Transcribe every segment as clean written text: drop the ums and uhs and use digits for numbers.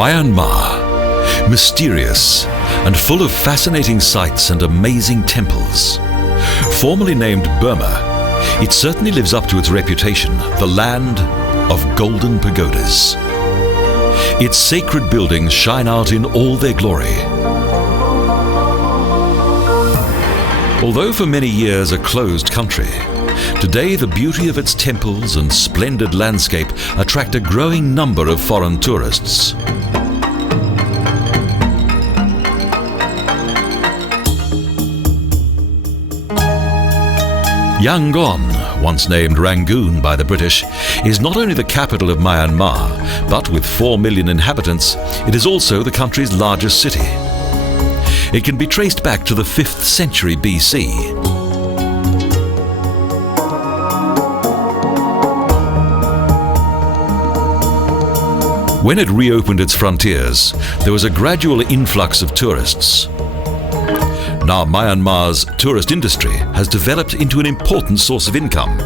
Myanmar, mysterious and full of fascinating sights and amazing temples. Formerly named Burma, it certainly lives up to its reputation, the Land of Golden Pagodas. Its sacred buildings shine out in all their glory. Although for many years a closed country, today the beauty of its temples and splendid landscape attract a growing number of foreign tourists. Yangon, once named Rangoon by the British, is not only the capital of Myanmar, but with 4 million inhabitants, it is also the country's largest city. It can be traced back to the 5th century BC. When it reopened its frontiers, there was a gradual influx of tourists. Now Myanmar's tourist industry has developed into an important source of income.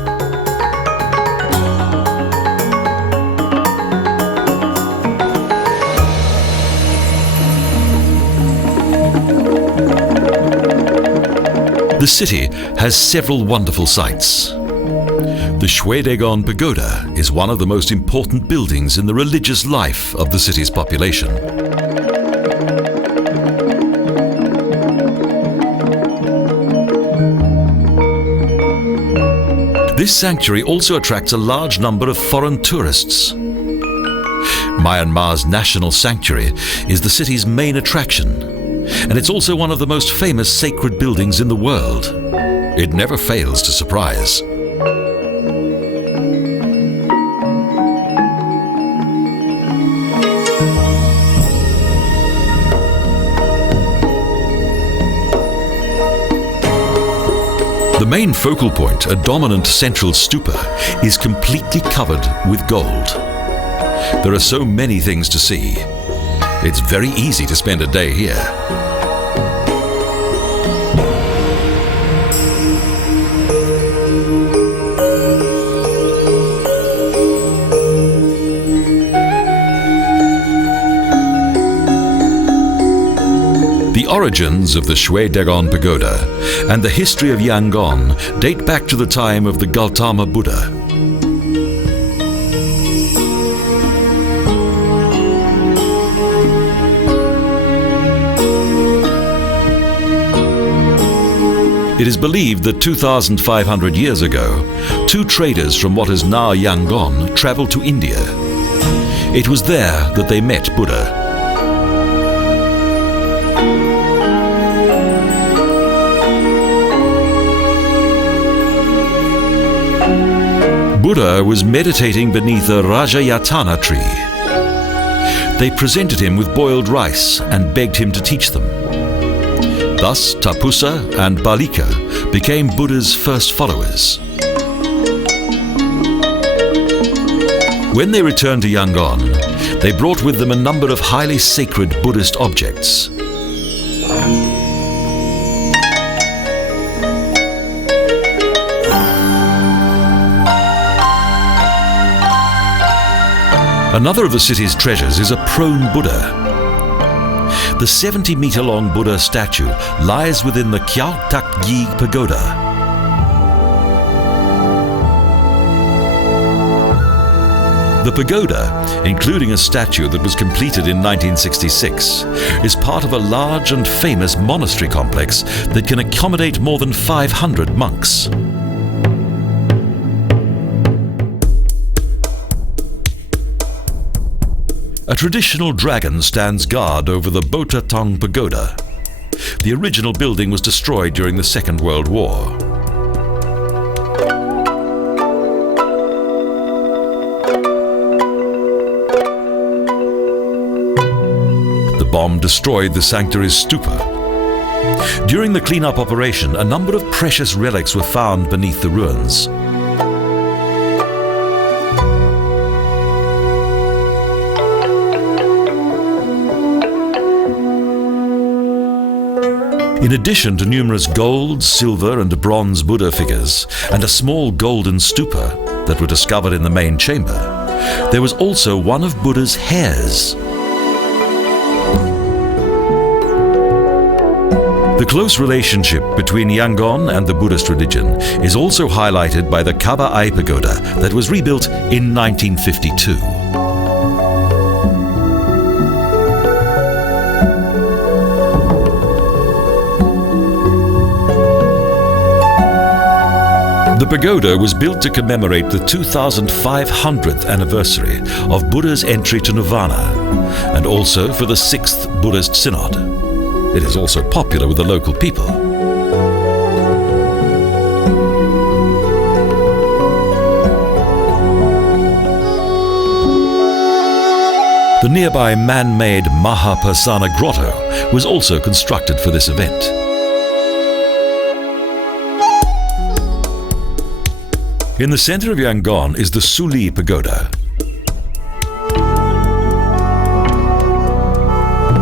The city has several wonderful sights. The Shwedagon Pagoda is one of the most important buildings in the religious life of the city's population. This sanctuary also attracts a large number of foreign tourists. Myanmar's national sanctuary is the city's main attraction, and it's also one of the most famous sacred buildings in the world. It never fails to surprise. The main focal point, a dominant central stupa, is completely covered with gold. There are so many things to see. It's very easy to spend a day here. The origins of the Shwedagon Pagoda and the history of Yangon date back to the time of the Gautama Buddha. It is believed that 2,500 years ago, 2 traders from what is now Yangon traveled to India. It was there that they met Buddha. Buddha was meditating beneath a Rajayatana tree. They presented him with boiled rice and begged him to teach them. Thus, Tapusa and Balika became Buddha's first followers. When they returned to Yangon, they brought with them a number of highly sacred Buddhist objects. Another of the city's treasures is a prone Buddha. The 70-meter-long Buddha statue lies within the Kyaikpun Pagoda. The pagoda, including a statue that was completed in 1966, is part of a large and famous monastery complex that can accommodate more than 500 monks. A traditional dragon stands guard over the Shwedagon Pagoda. The original building was destroyed during the Second World War. The bomb destroyed the sanctuary's stupa. During the cleanup operation, a number of precious relics were found beneath the ruins. In addition to numerous gold, silver and bronze Buddha figures and a small golden stupa that were discovered in the main chamber, there was also one of Buddha's hairs. The close relationship between Yangon and the Buddhist religion is also highlighted by the Kaba-ai Pagoda that was rebuilt in 1952. The pagoda was built to commemorate the 2500th anniversary of Buddha's entry to Nirvana, and also for the 6th Buddhist Synod. It is also popular with the local people. The nearby man-made Mahapasana Grotto was also constructed for this event. In the center of Yangon is the Suli Pagoda.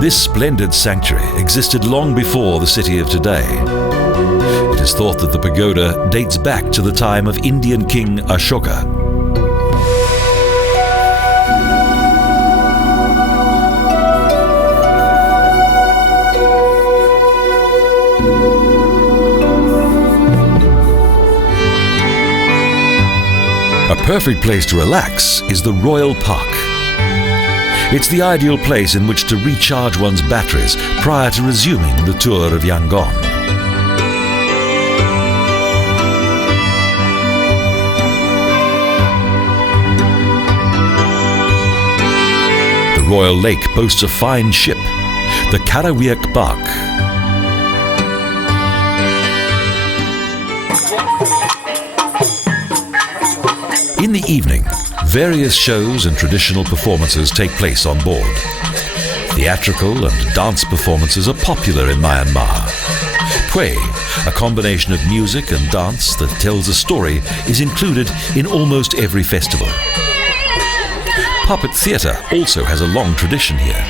This splendid sanctuary existed long before the city of today. It is thought that the pagoda dates back to the time of Indian King Ashoka. A perfect place to relax is the Royal Park. It's the ideal place in which to recharge one's batteries prior to resuming the tour of Yangon. The Royal Lake boasts a fine ship, the Karawiak Bark. In the evening, various shows and traditional performances take place on board. Theatrical and dance performances are popular in Myanmar. Pwe, a combination of music and dance that tells a story, is included in almost every festival. Puppet theatre also has a long tradition here.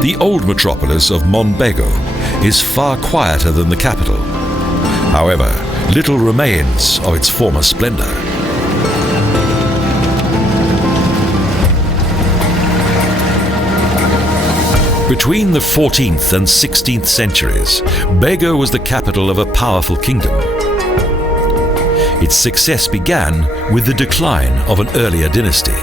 The old metropolis of Bago is far quieter than the capital. However, little remains of its former splendor. Between the 14th and 16th centuries, Bago was the capital of a powerful kingdom. Its success began with the decline of an earlier dynasty.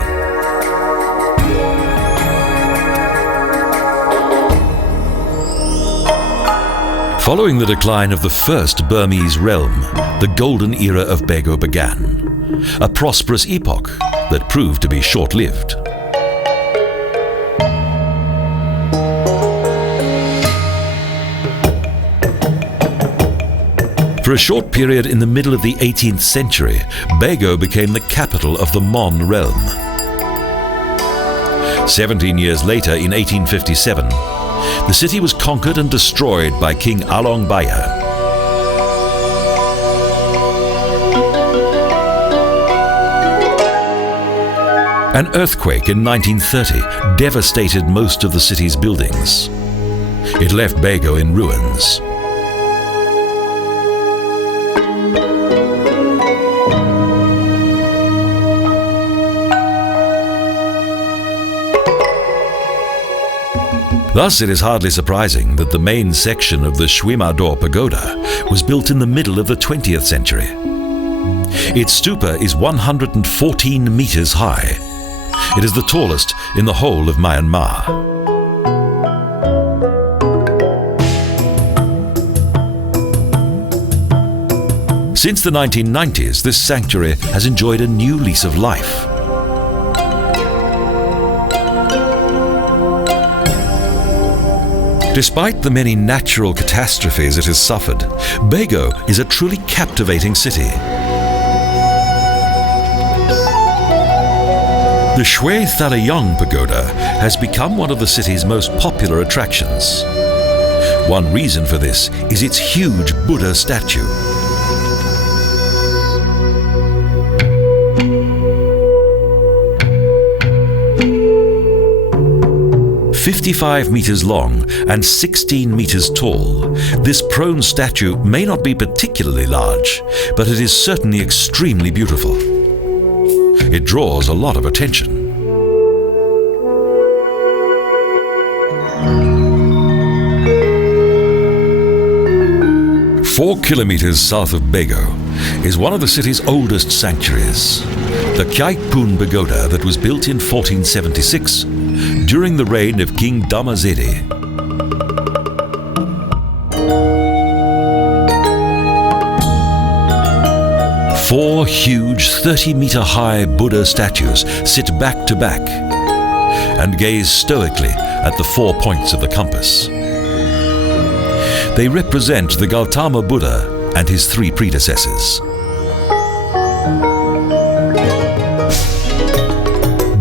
Following the decline of the first Burmese realm, the golden era of Bago began, a prosperous epoch that proved to be short-lived. For a short period in the middle of the 18th century, Bago became the capital of the Mon realm. 17 years later, in 1857, the city was conquered and destroyed by King Along Baya. An earthquake in 1930 devastated most of the city's buildings. It left Bago in ruins. Thus, it is hardly surprising that the main section of the Shwedagon Pagoda was built in the middle of the 20th century. Its stupa is 114 meters high. It is the tallest in the whole of Myanmar. Since the 1990s, this sanctuary has enjoyed a new lease of life. Despite the many natural catastrophes it has suffered, Bago is a truly captivating city. The Shwedagon Pagoda has become one of the city's most popular attractions. One reason for this is its huge Buddha statue. 55 meters long and 16 meters tall, this prone statue may not be particularly large, but it is certainly extremely beautiful. It draws a lot of attention. 4 kilometres south of Bago is one of the city's oldest sanctuaries, the Kyaikpun Pagoda that was built in 1476 during the reign of King Dhammazedi. Four huge 30-metre-high Buddha statues sit back to back and gaze stoically at the 4 points of the compass. They represent the Gautama Buddha and his 3 predecessors.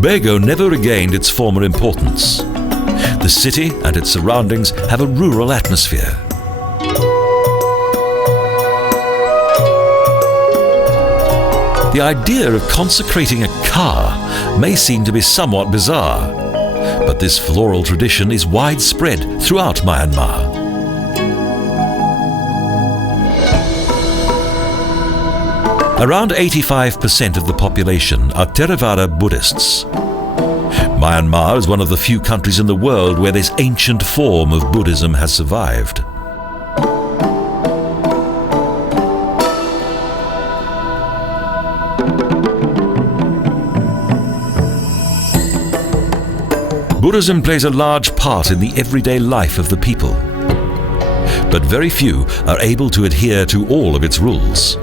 Bago never regained its former importance. The city and its surroundings have a rural atmosphere. The idea of consecrating a car may seem to be somewhat bizarre, but this floral tradition is widespread throughout Myanmar. Around 85% of the population are Theravada Buddhists. Myanmar is one of the few countries in the world where this ancient form of Buddhism has survived. Buddhism plays a large part in the everyday life of the people, but very few are able to adhere to all of its rules.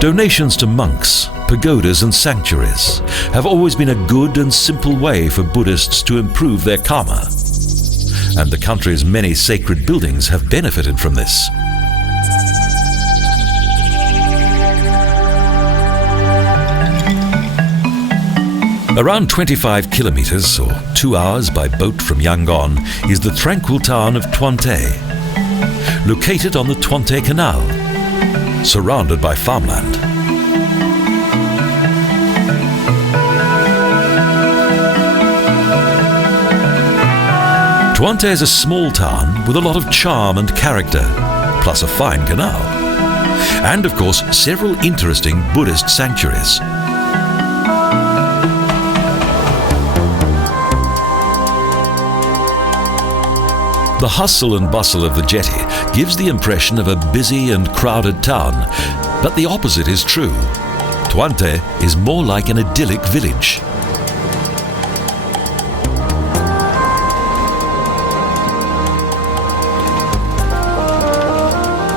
Donations to monks, pagodas and sanctuaries have always been a good and simple way for Buddhists to improve their karma. And the country's many sacred buildings have benefited from this. Around 25 kilometres or 2 hours by boat from Yangon is the tranquil town of Twante, located on the Twante Canal, surrounded by farmland. Twante is a small town with a lot of charm and character, plus a fine canal, and of course several interesting Buddhist sanctuaries. The hustle and bustle of the jetty gives the impression of a busy and crowded town, but the opposite is true. Twante is more like an idyllic village.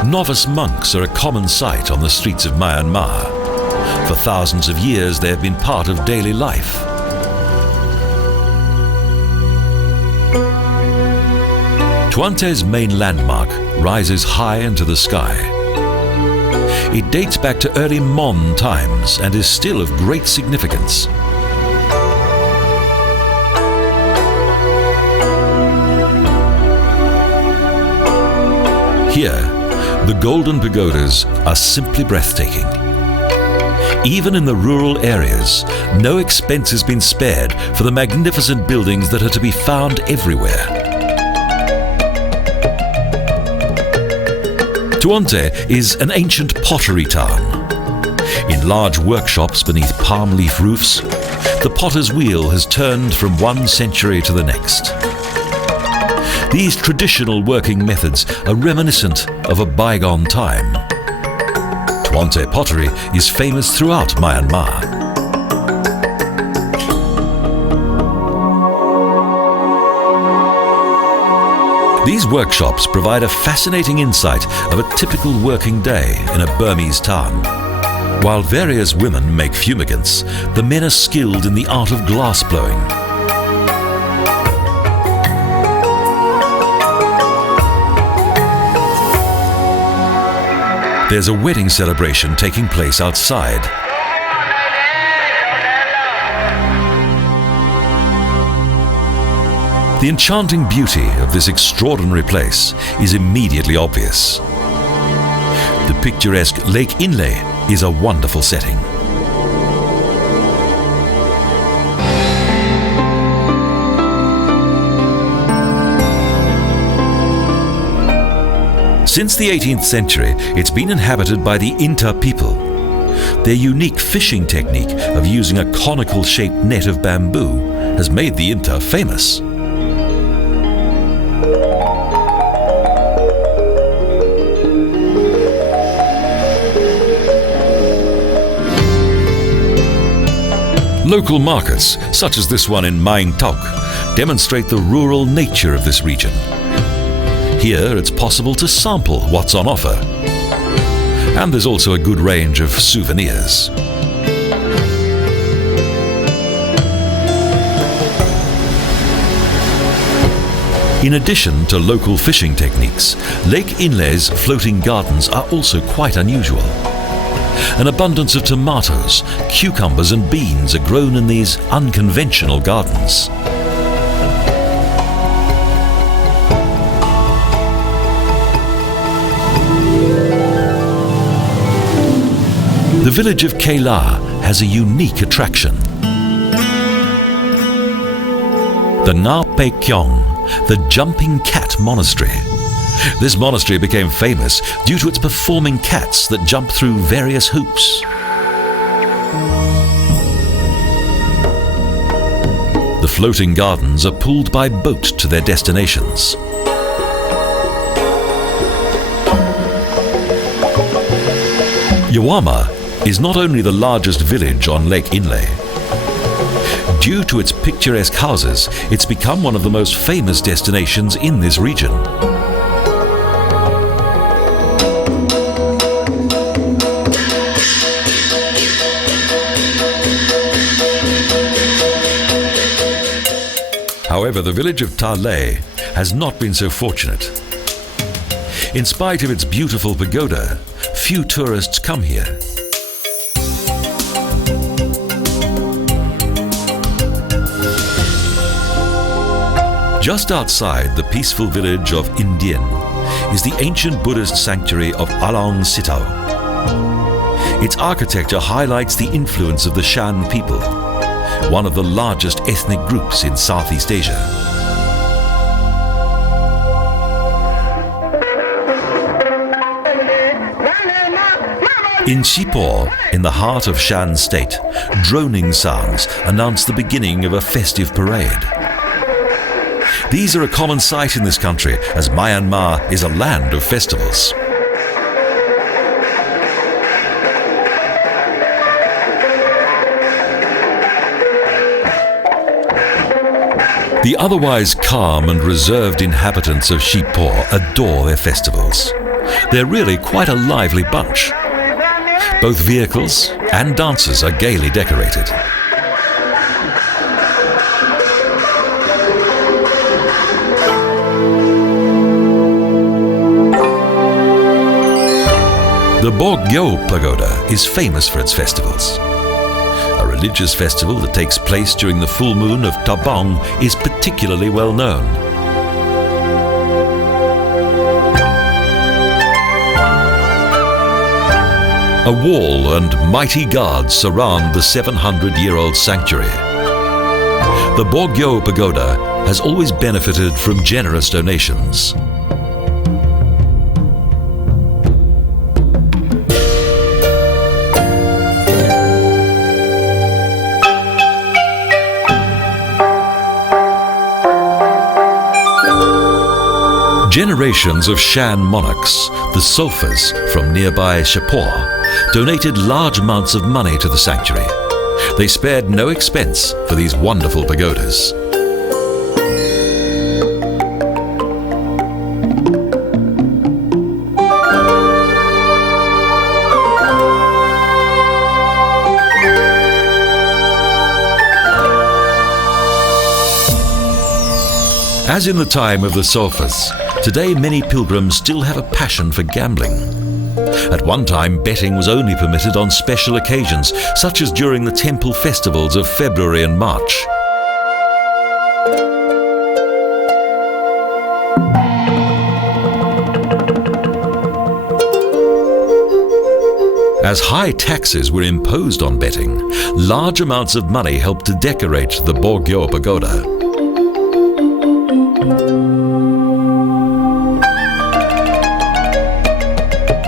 Novice monks are a common sight on the streets of Myanmar. For thousands of years they have been part of daily life. Twante's main landmark rises high into the sky. It dates back to early Mon times and is still of great significance. Here, the Golden Pagodas are simply breathtaking. Even in the rural areas, no expense has been spared for the magnificent buildings that are to be found everywhere. Twante is an ancient pottery town. In large workshops beneath palm leaf roofs, the potter's wheel has turned from one century to the next. These traditional working methods are reminiscent of a bygone time. Twante pottery is famous throughout Myanmar. These workshops provide a fascinating insight of a typical working day in a Burmese town. While various women make fumigants, the men are skilled in the art of glass blowing. There's a wedding celebration taking place outside. The enchanting beauty of this extraordinary place is immediately obvious. The picturesque Lake Inle is a wonderful setting. Since the 18th century, it's been inhabited by the Inta people, Their unique fishing technique of using a conical-shaped net of bamboo has made the Inta famous. Local markets, such as this one in Maing Tok, demonstrate the rural nature of this region. Here it's possible to sample what's on offer. And there's also a good range of souvenirs. In addition to local fishing techniques, Lake Inle's floating gardens are also quite unusual. An abundance of tomatoes, cucumbers and beans are grown in these unconventional gardens. The village of Kaila has a unique attraction. The Nga Pe Kyong, the Jumping Cat Monastery. This monastery became famous due to its performing cats that jump through various hoops. The floating gardens are pulled by boat to their destinations. Yawama is not only the largest village on Lake Inle. Due to its picturesque houses, it's become one of the most famous destinations in this region. However, the village of Ta Le has not been so fortunate. In spite of its beautiful pagoda, few tourists come here. Just outside the peaceful village of Indien is the ancient Buddhist sanctuary of Along Sitao. Its architecture highlights the influence of the Shan people, one of the largest ethnic groups in Southeast Asia. In Shipo, in the heart of Shan state, droning sounds announce the beginning of a festive parade. These are a common sight in this country, as Myanmar is a land of festivals. The otherwise calm and reserved inhabitants of Shipo adore their festivals. They're really quite a lively bunch. Both vehicles and dancers are gaily decorated. The Bago Pagoda is famous for its festivals. A religious festival that takes place during the full moon of Tabong is particularly well known. A wall and mighty guards surround the 700-year-old sanctuary. The Bago Pagoda has always benefited from generous donations. Generations of Shan monarchs, the Sulphurs from nearby Shapur, donated large amounts of money to the sanctuary. They spared no expense for these wonderful pagodas. As in the time of the Sulphurs, today many pilgrims still have a passion for gambling. At one time, betting was only permitted on special occasions, such as during the temple festivals of February and March. As high taxes were imposed on betting, large amounts of money helped to decorate the Bago Pagoda.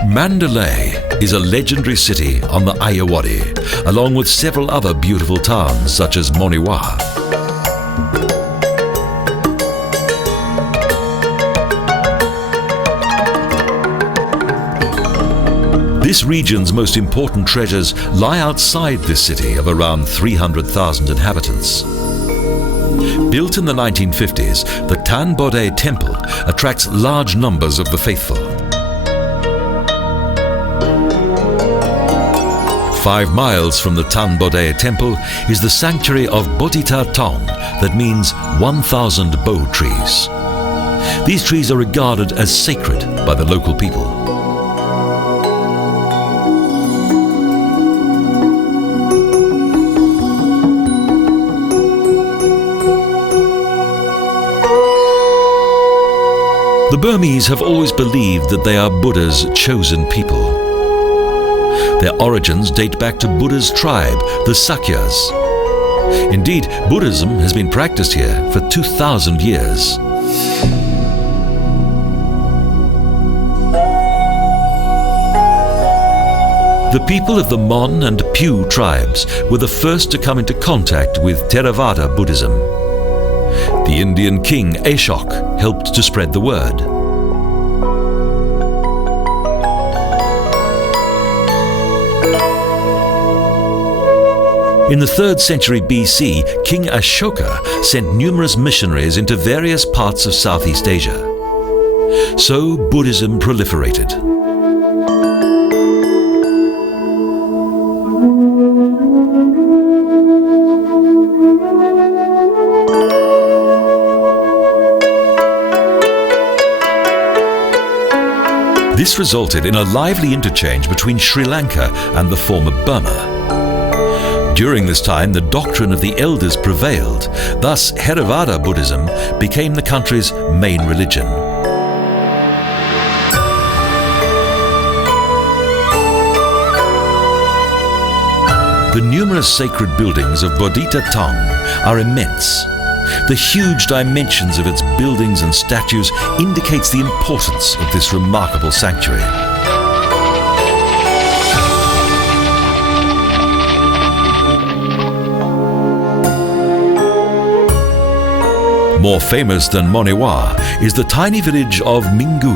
Mandalay is a legendary city on the Ayeyarwady, along with several other beautiful towns such as Moniwa. This region's most important treasures lie outside this city of around 300,000 inhabitants. Built in the 1950s, the Tanbode Temple attracts large numbers of the faithful. 5 miles from the Tanbode Temple is the sanctuary of Bodhita Tong, that means 1,000 bo trees. These trees are regarded as sacred by the local people. The Burmese have always believed that they are Buddha's chosen people. Their origins date back to Buddha's tribe, the Sakyas. Indeed, Buddhism has been practiced here for 2,000 years. The people of the Mon and Pew tribes were the first to come into contact with Theravada Buddhism. The Indian king Ashok helped to spread the word. In the 3rd century BC, King Ashoka sent numerous missionaries into various parts of Southeast Asia. So Buddhism proliferated. This resulted in a lively interchange between Sri Lanka and the former Burma. During this time, the doctrine of the elders prevailed. Thus, Theravada Buddhism became the country's main religion. The numerous sacred buildings of Bodhita Tong are immense. The huge dimensions of its buildings and statues indicates the importance of this remarkable sanctuary. More famous than Moniwa is the tiny village of Mingun.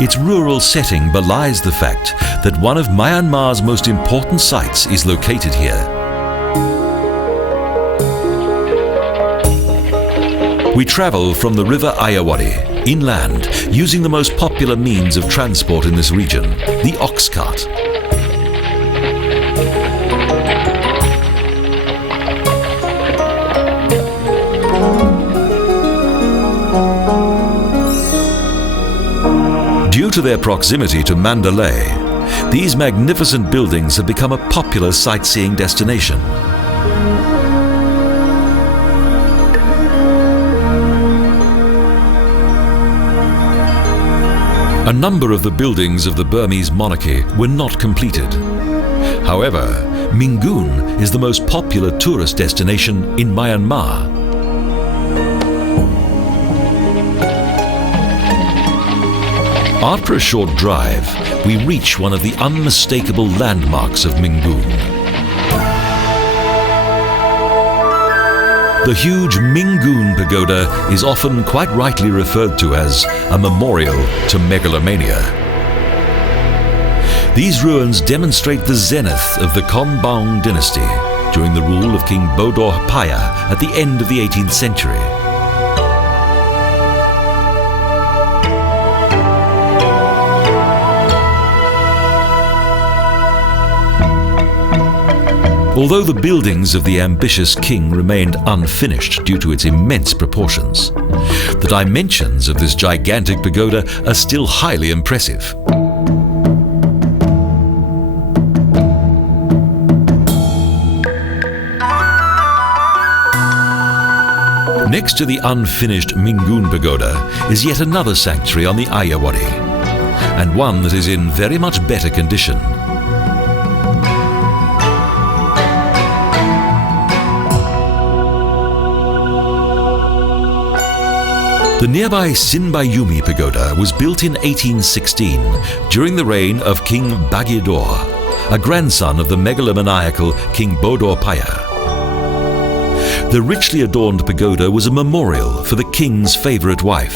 Its rural setting belies the fact that one of Myanmar's most important sites is located here. We travel from the river Ayeyarwady inland using the most popular means of transport in this region, the ox cart. Due to their proximity to Mandalay, these magnificent buildings have become a popular sightseeing destination. A number of the buildings of the Burmese monarchy were not completed. However, Mingun is the most popular tourist destination in Myanmar. After a short drive, we reach one of the unmistakable landmarks of Mingun. The huge Mingun Pagoda is often quite rightly referred to as a memorial to megalomania. These ruins demonstrate the zenith of the Konbaung dynasty during the rule of King Bodo Paya at the end of the 18th century. Although the buildings of the ambitious king remained unfinished due to its immense proportions, the dimensions of this gigantic pagoda are still highly impressive. Next to the unfinished Mingun Pagoda is yet another sanctuary on the Ayeyarwady, and one that is in very much better condition. The nearby Sinbayumi Pagoda was built in 1816 during the reign of King Bago, a grandson of the megalomaniacal King Bodor Paya. The richly adorned pagoda was a memorial for the king's favorite wife.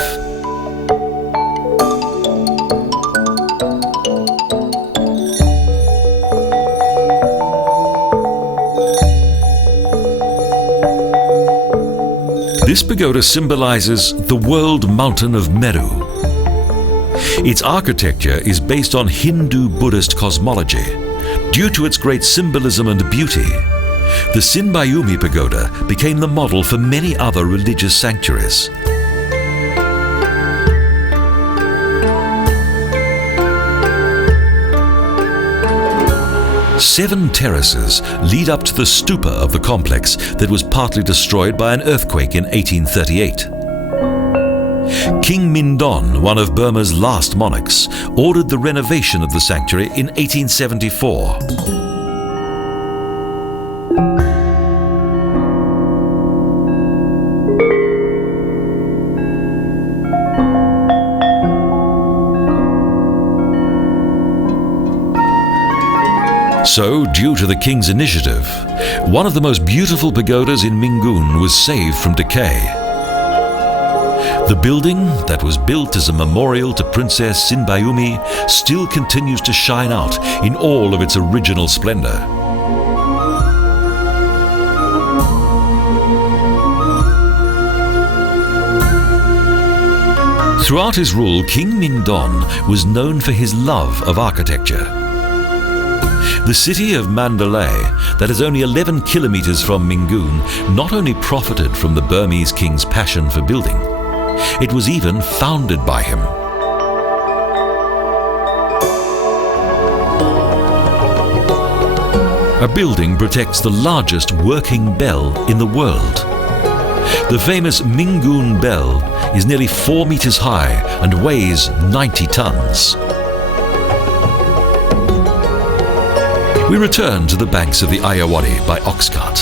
This pagoda symbolizes the world mountain of Meru. Its architecture is based on Hindu-Buddhist cosmology. Due to its great symbolism and beauty, the Sinbayumi Pagoda became the model for many other religious sanctuaries. Seven terraces lead up to the stupa of the complex that was partly destroyed by an earthquake in 1838. King Mindon, one of Burma's last monarchs, ordered the renovation of the sanctuary in 1874. So, due to the king's initiative, one of the most beautiful pagodas in Yangon was saved from decay. The building, that was built as a memorial to Princess Sinbayumi, still continues to shine out in all of its original splendor. Throughout his rule, King Mindon was known for his love of architecture. The city of Mandalay, that is only 11 kilometres from Yangon, not only profited from the Burmese king's passion for building, it was even founded by him. A building protects the largest working bell in the world. The famous Yangon bell is nearly 4 meters high and weighs 90 tons. We return to the banks of the Ayeyarwady by ox cart.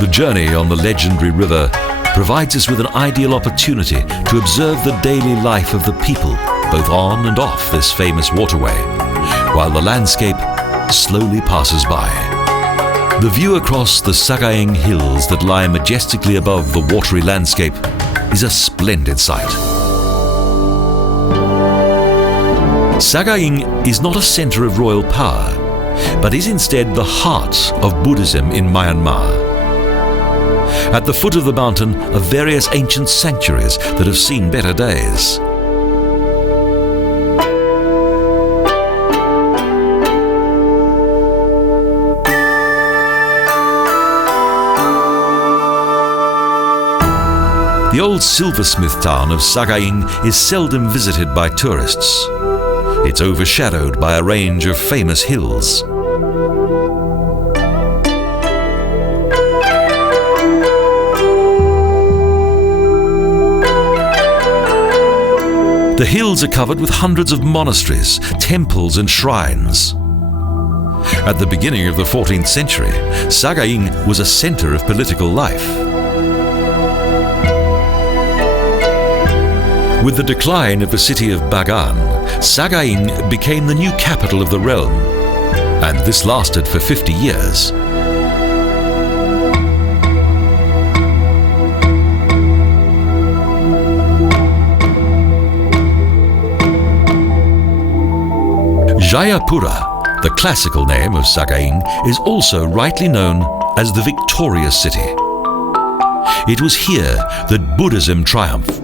The journey on the legendary river provides us with an ideal opportunity to observe the daily life of the people, both on and off this famous waterway, while the landscape slowly passes by. The view across the Sagaing Hills that lie majestically above the watery landscape is a splendid sight. Sagaing is not a center of royal power, but is instead the heart of Buddhism in Myanmar. At the foot of the mountain are various ancient sanctuaries that have seen better days. The old silversmith town of Sagaing is seldom visited by tourists. It's overshadowed by a range of famous hills. The hills are covered with hundreds of monasteries, temples and shrines. At the beginning of the 14th century, Sagaing was a center of political life. With the decline of the city of Bagan, Sagaing became the new capital of the realm, and this lasted for 50 years. Jayapura, the classical name of Sagaing, is also rightly known as the Victorious City. It was here that Buddhism triumphed.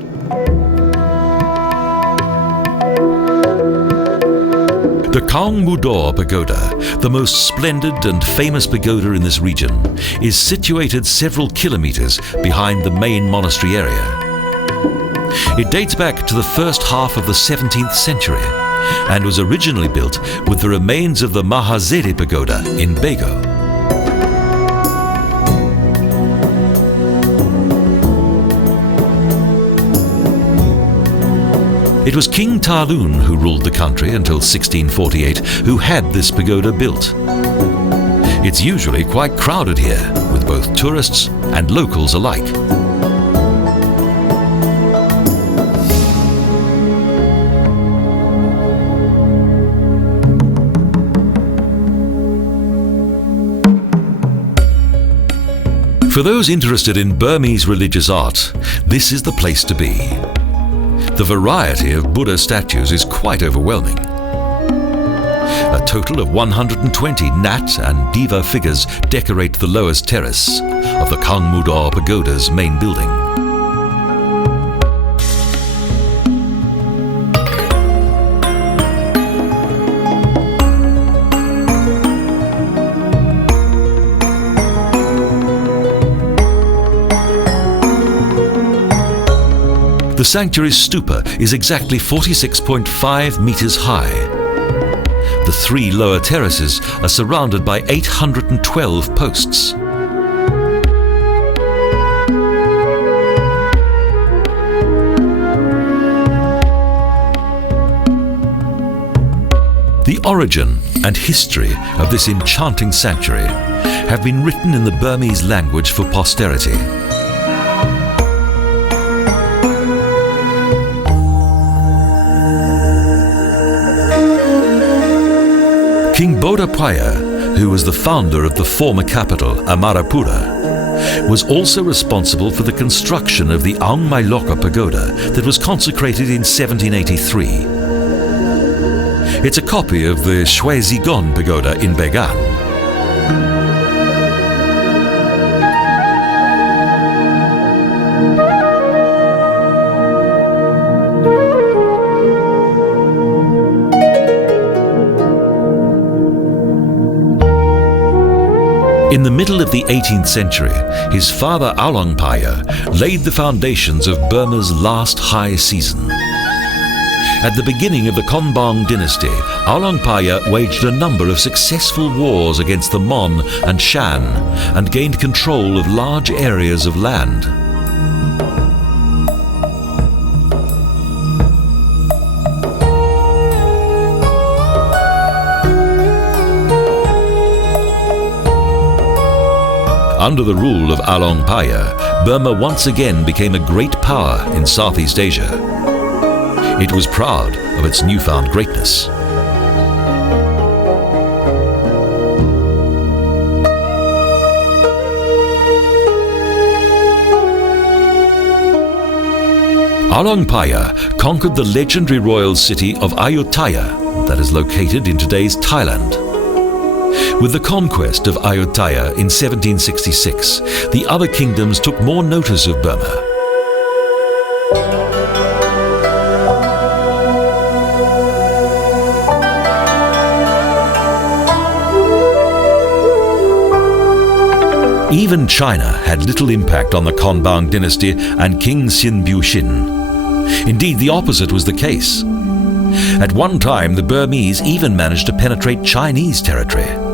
The Kyaikpun Pagoda, the most splendid and famous pagoda in this region, is situated several kilometers behind the main monastery area. It dates back to the first half of the 17th century and was originally built with the remains of the Dhammazedi Pagoda in Bago. It was King Talun who ruled the country until 1648 who had this pagoda built. It's usually quite crowded here, with both tourists and locals alike. For those interested in Burmese religious art, this is the place to be. The variety of Buddha statues is quite overwhelming. A total of 120 Nat and Diva figures decorate the lowest terrace of the Kyaikpun Pagoda's main building. The sanctuary's stupa is exactly 46.5 meters high. The three lower terraces are surrounded by 812 posts. The origin and history of this enchanting sanctuary have been written in the Burmese language for posterity. King Bodapaya, who was the founder of the former capital, Amarapura, was also responsible for the construction of the Aung Mailoka Pagoda that was consecrated in 1783. It's a copy of the Shwedagon Pagoda in Bygone. In the middle of the 18th century, his father Aulangpaya laid the foundations of Burma's last high season. At the beginning of the Konbaung dynasty, Aulangpaya waged a number of successful wars against the Mon and Shan and gained control of large areas of land. Under the rule of Aulangpaya, Burma once again became a great power in Southeast Asia. It was proud of its newfound greatness. Aulangpaya conquered the legendary royal city of Ayutthaya that is located in today's Thailand. With the conquest of Ayutthaya in 1766, the other kingdoms took more notice of Burma. Even China had little impact on the Konbaung dynasty and King Xinbyu. Indeed, the opposite was the case. At one time, the Burmese even managed to penetrate Chinese territory.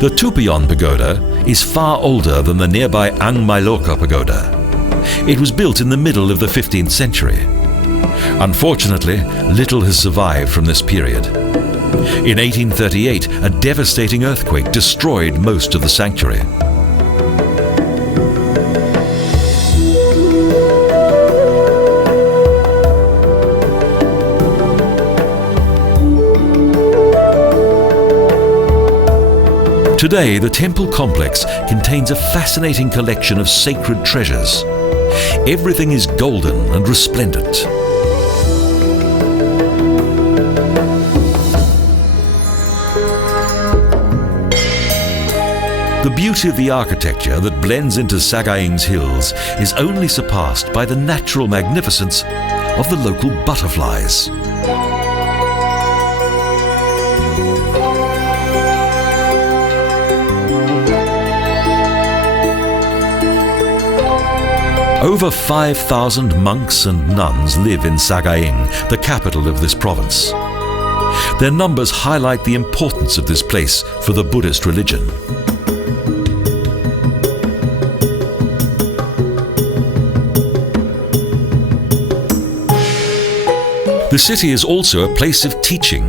The Tupayon Pagoda is far older than the nearby Aung Mailoka Pagoda. It was built in the middle of the 15th century. Unfortunately, little has survived from this period. In 1838, a devastating earthquake destroyed most of the sanctuary. Today, the temple complex contains a fascinating collection of sacred treasures. Everything is golden and resplendent. The beauty of the architecture that blends into Sagaing's hills is only surpassed by the natural magnificence of the local butterflies. Over 5,000 monks and nuns live in Sagaing, the capital of this province. Their numbers highlight the importance of this place for the Buddhist religion. The city is also a place of teaching.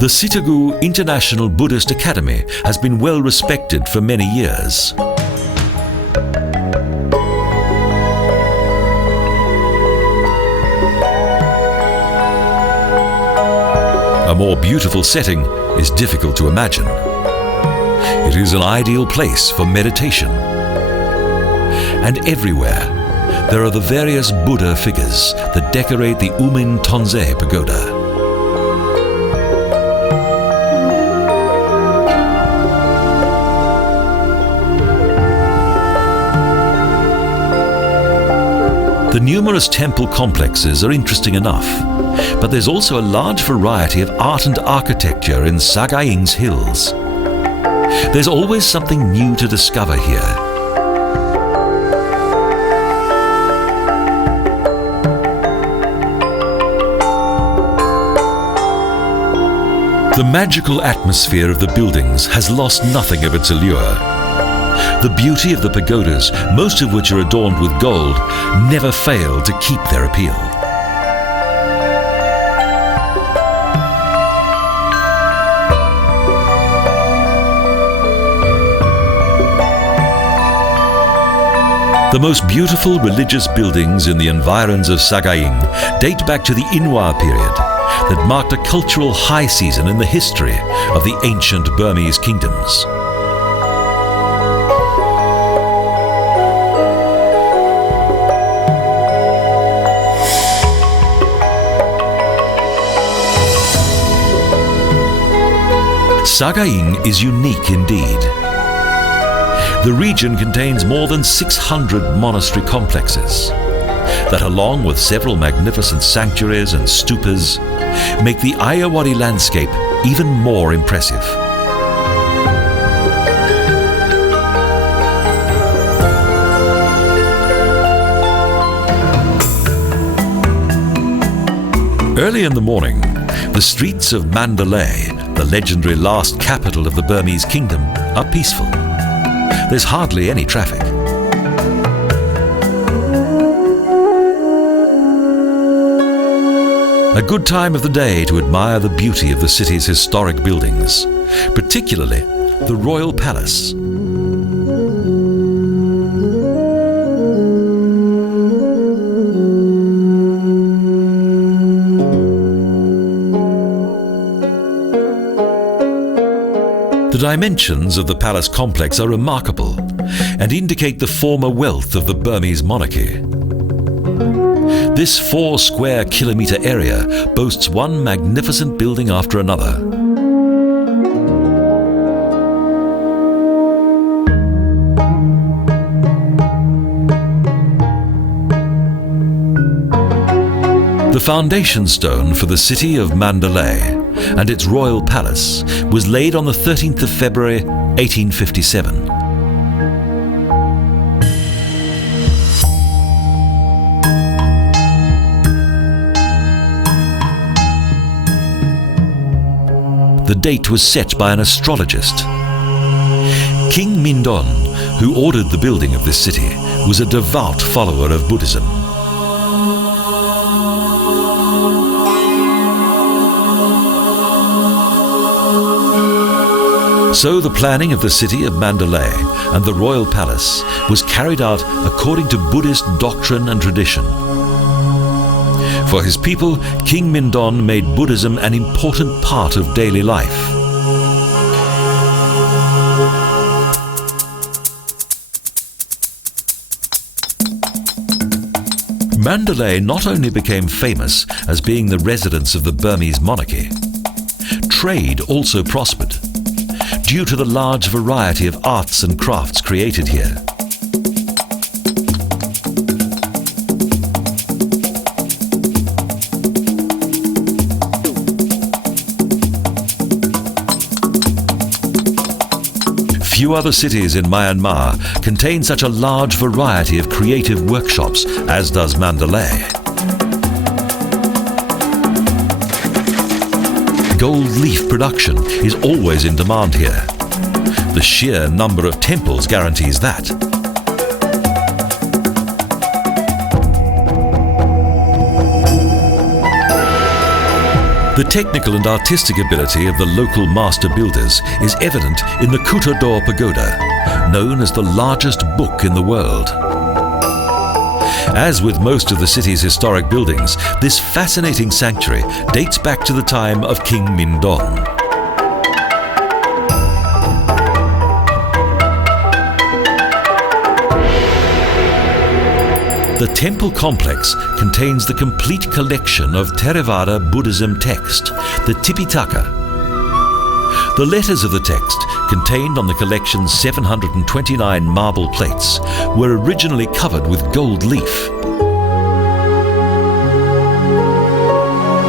The Sitagu International Buddhist Academy has been well respected for many years. A more beautiful setting is difficult to imagine. It is an ideal place for meditation. And everywhere, there are the various Buddha figures that decorate the Twante Pagoda. The numerous temple complexes are interesting enough, but there's also a large variety of art and architecture in Sagaing's hills. There's always something new to discover here. The magical atmosphere of the buildings has lost nothing of its allure. The beauty of the pagodas, most of which are adorned with gold, never fail to keep their appeal. The most beautiful religious buildings in the environs of Sagaing date back to the Inwa period that marked a cultural high season in the history of the ancient Burmese kingdoms. Sagaing is unique indeed. The region contains more than 600 monastery complexes that, along with several magnificent sanctuaries and stupas, make the Ayeyarwady landscape even more impressive. Early in the morning, the streets of Mandalay, the legendary last capital of the Burmese kingdom, are peaceful. There's hardly any traffic. A good time of the day to admire the beauty of the city's historic buildings, particularly the Royal Palace. The dimensions of the palace complex are remarkable and indicate the former wealth of the Burmese monarchy. This 4 square kilometre area boasts one magnificent building after another. The foundation stone for the city of Mandalay and its royal palace was laid on the 13th of February 1857. The date was set by an astrologist. King Mindon, who ordered the building of this city, was a devout follower of Buddhism. So the planning of the city of Mandalay and the royal palace was carried out according to Buddhist doctrine and tradition. For his people, King Mindon made Buddhism an important part of daily life. Mandalay not only became famous as being the residence of the Burmese monarchy, trade also prospered, due to the large variety of arts and crafts created here. Few other cities in Myanmar contain such a large variety of creative workshops as does Mandalay. Gold leaf production is always in demand here. The sheer number of temples guarantees that. The technical and artistic ability of the local master builders is evident in the Kutador Pagoda, known as the largest book in the world. As with most of the city's historic buildings, this fascinating sanctuary dates back to the time of King Mindon. The temple complex contains the complete collection of Theravada Buddhism text, the Tipitaka. The letters of the text, contained on the collection's 729 marble plates, were originally covered with gold leaf.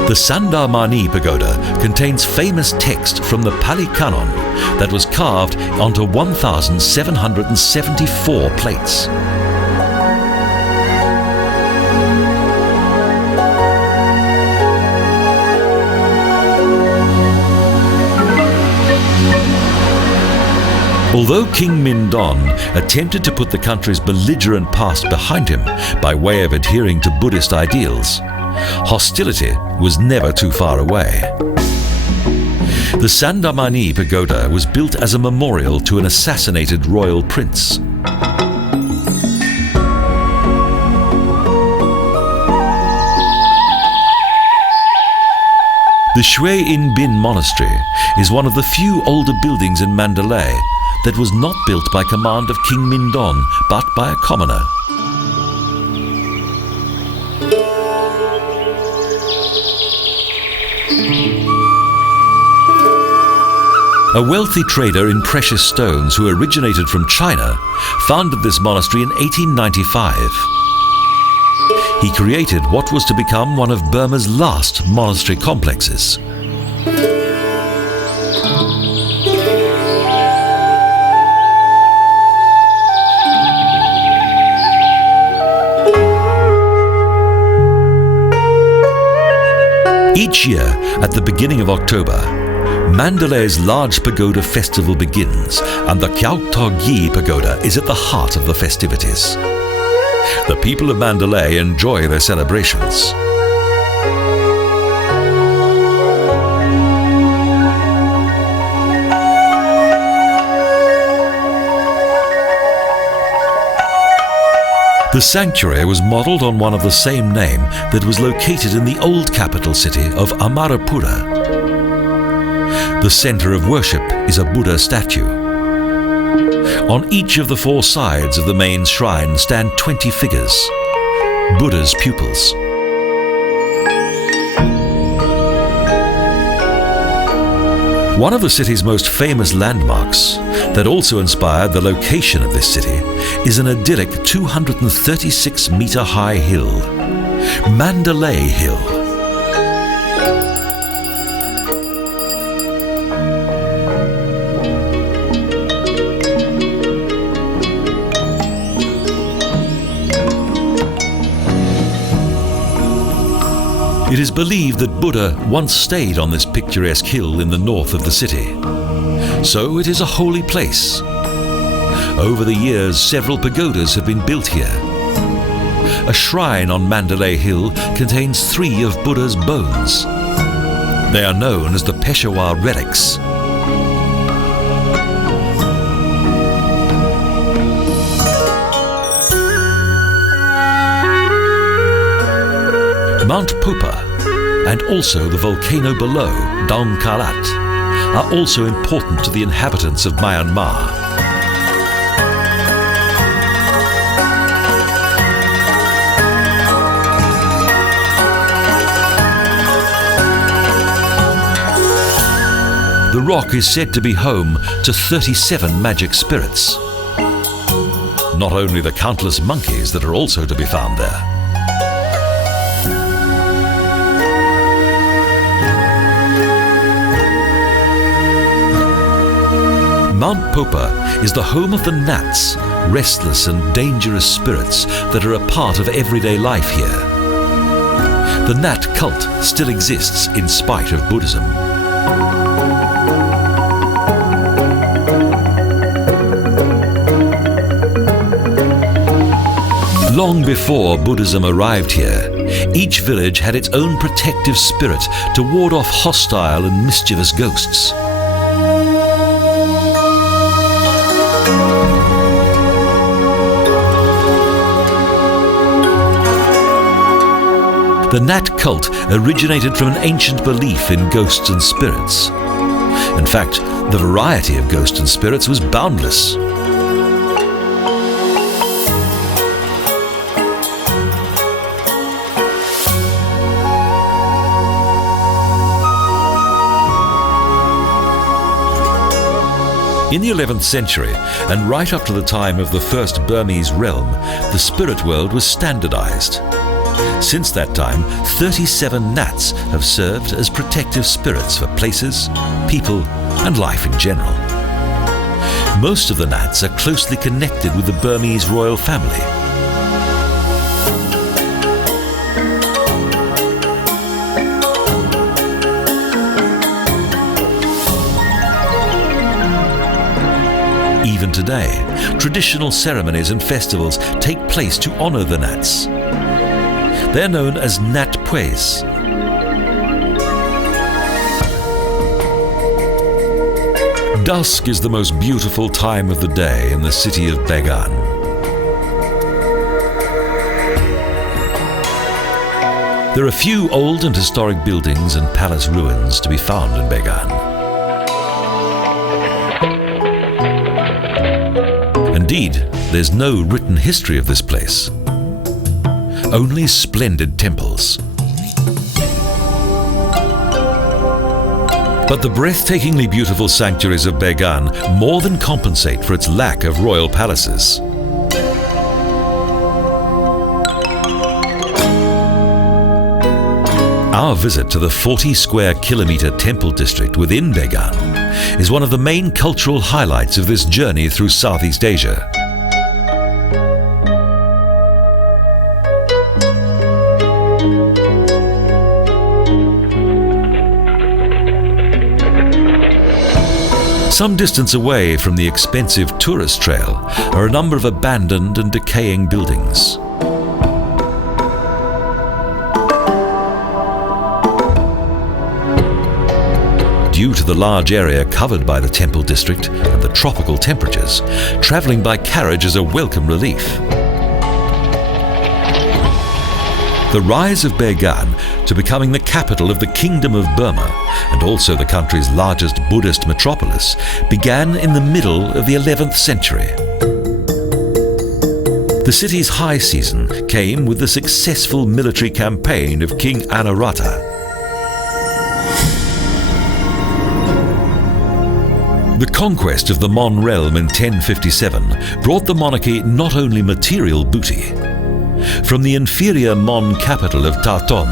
The Sandamani Pagoda contains famous text from the Pali Canon that was carved onto 1,774 plates. Although King Mindon attempted to put the country's belligerent past behind him by way of adhering to Buddhist ideals, hostility was never too far away. The Sandamani Pagoda was built as a memorial to an assassinated royal prince. The Shwedagon Monastery is one of the few older buildings in Mandalay that was not built by command of King Mindon, but by a commoner. A wealthy trader in precious stones who originated from China founded this monastery in 1895. He created what was to become one of Burma's last monastery complexes. Each year, at the beginning of October, Mandalay's large pagoda festival begins, and the Kyaikpun Pagoda is at the heart of the festivities. The people of Mandalay enjoy their celebrations. The sanctuary was modelled on one of the same name that was located in the old capital city of Amarapura. The centre of worship is a Buddha statue. On each of the four sides of the main shrine stand 20 figures, Buddha's pupils. One of the city's most famous landmarks that also inspired the location of this city is an idyllic 236-metre high hill, Mandalay Hill. It is believed that Buddha once stayed on this picturesque hill in the north of the city. So it is a holy place. Over the years, several pagodas have been built here. A shrine on Mandalay Hill contains 3 of Buddha's bones. They are known as the Peshawar relics. Mount Pupa and also the volcano below, Dong Kalat, are also important to the inhabitants of Myanmar. The rock is said to be home to 37 magic spirits. Not only the countless monkeys that are also to be found there. Mount Popa is the home of the Nats, restless and dangerous spirits that are a part of everyday life here. The Nat cult still exists in spite of Buddhism. Long before Buddhism arrived here, each village had its own protective spirit to ward off hostile and mischievous ghosts. The Nat cult originated from an ancient belief in ghosts and spirits. In fact, the variety of ghosts and spirits was boundless. In the 11th century, and right up to the time of the first Burmese realm, the spirit world was standardized. Since that time, 37 Nats have served as protective spirits for places, people, and life in general. Most of the Nats are closely connected with the Burmese royal family. Even today, traditional ceremonies and festivals take place to honor the Nats. They're known as Nat Pwes. Dusk is the most beautiful time of the day in the city of Bago. There are few old and historic buildings and palace ruins to be found in Bago. Indeed, there's no written history of this place. Only splendid temples. But the breathtakingly beautiful sanctuaries of Bago more than compensate for its lack of royal palaces. Our visit to the 40 square kilometre temple district within Bago is one of the main cultural highlights of this journey through Southeast Asia. Some distance away from the expensive tourist trail are a number of abandoned and decaying buildings. Due to the large area covered by the temple district and the tropical temperatures, travelling by carriage is a welcome relief. The rise of Bago to becoming the capital of the Kingdom of Burma and also the country's largest Buddhist metropolis began in the middle of the 11th century. The city's high season came with the successful military campaign of King Anarata. The conquest of the Mon realm in 1057 brought the monarchy not only material booty. From the inferior Mon capital of Taton,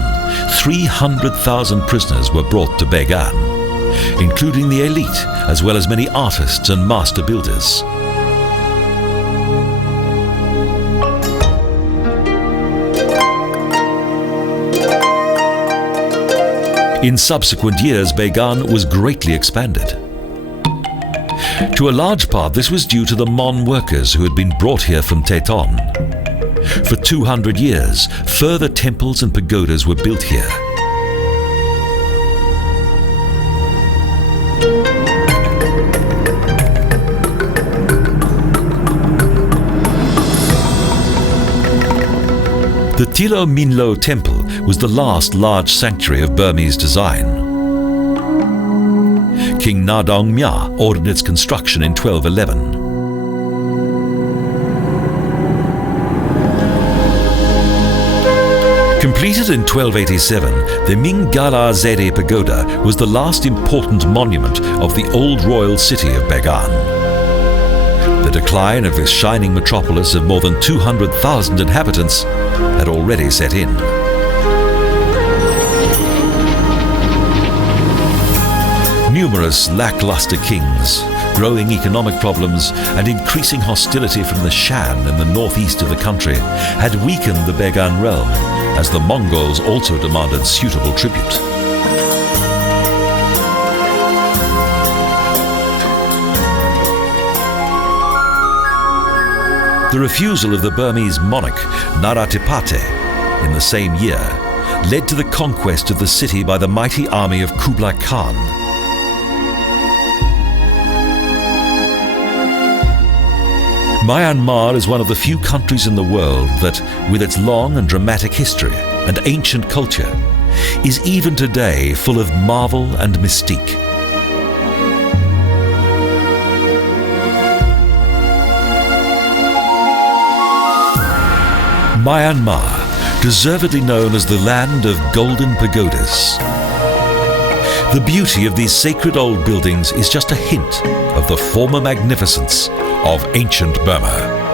300,000 prisoners were brought to Bago, including the elite as well as many artists and master builders. In subsequent years, Bago was greatly expanded. To a large part, this was due to the Mon workers who had been brought here from Teton. For 200 years, further temples and pagodas were built here. The Tilo Minlo Temple was the last large sanctuary of Burmese design. King Nadong Mya ordered its construction in 1211. Completed in 1287, the Dhammazedi Pagoda was the last important monument of the old royal city of Bago. The decline of this shining metropolis of more than 200,000 inhabitants had already set in. Numerous lackluster kings, Growing economic problems and increasing hostility from the Shan in the northeast of the country had weakened the bygone realm, as the Mongols also demanded suitable tribute. The refusal of the Burmese monarch Naratipate in the same year led to the conquest of the city by the mighty army of Kublai Khan. Myanmar is one of the few countries in the world that, with its long and dramatic history and ancient culture, is even today full of marvel and mystique. Myanmar, deservedly known as the Land of Golden Pagodas. The beauty of these sacred old buildings is just a hint of the former magnificence of ancient Burma.